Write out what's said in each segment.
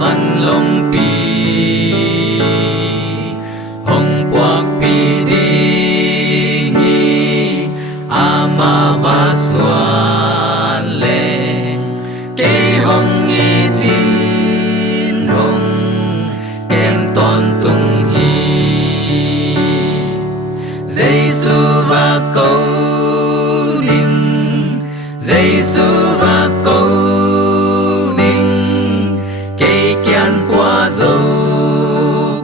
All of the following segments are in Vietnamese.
văn lông pi hồng buộc pi đi nghi ama va xoan lên cây hồng nghi tin hồng kèm tôn tung hi Giêsu và câu ninh Giêsu và câu ninh cây kian qua dấu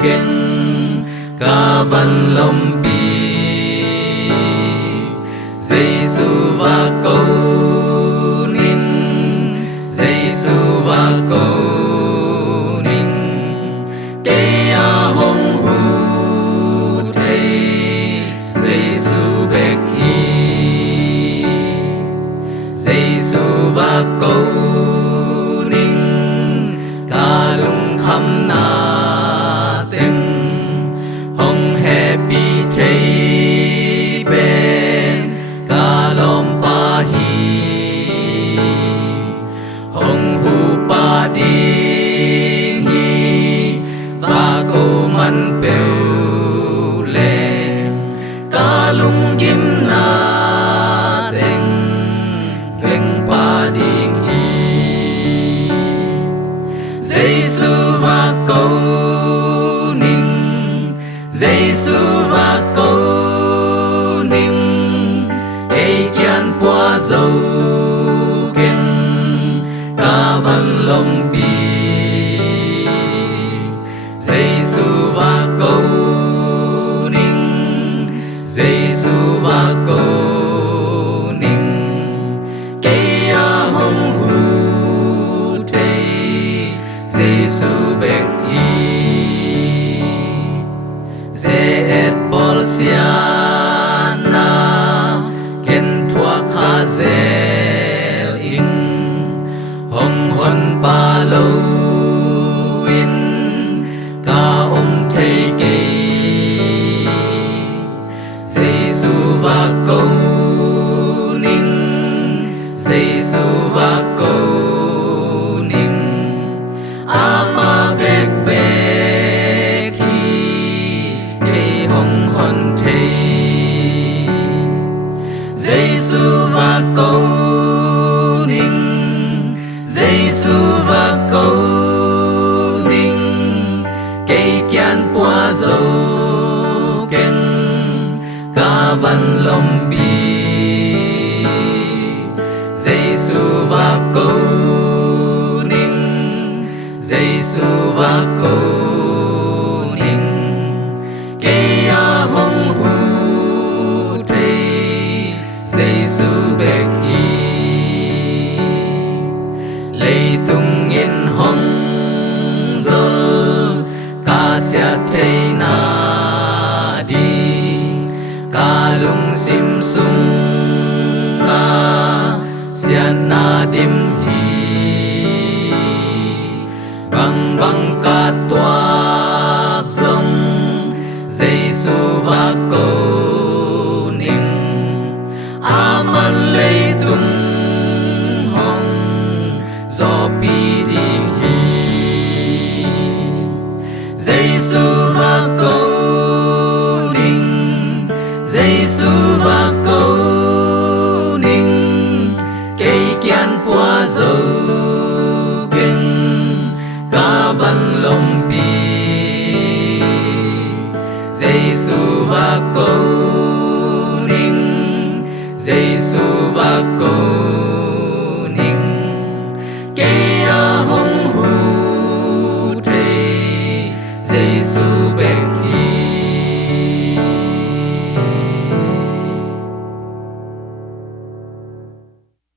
kinh cả văn lông pi Giêsu và câu ninh Giêsu và câu ninh cây hồng hu thầy Giêsu bek hi Giêsu và câu ninh cả lung khăm na tình hồng happy thầy bên cả lom pa hi hồng hu pa ding hi và cô man bèo lên cả lung kim na tình veng pa ding hi Giêsu và câu ninh Giêsu và câu ninh cây kian qua dấu kinh cả văn lông pi Giêsu và câu ninh Giêsu và câu ninh cây hồng hu thầy Giêsu bek hi Zet bol siana ken thua kha zel in hong hon pa lo in ka thầy kê Giêsu và câu ninh Giêsu và câu ninh ama bek bek hi cây hồng hon thầy Giêsu và câu ninh Giêsu và câu ninh cây kian qua dấu kinh cả văn lông pi Giêsu và câu ninh Giêsu và câu ninh cây hồng hu thầy Giêsu bek hi lấy tung in hong zol ca sia thầy na đi ca lung sim sung sia na dim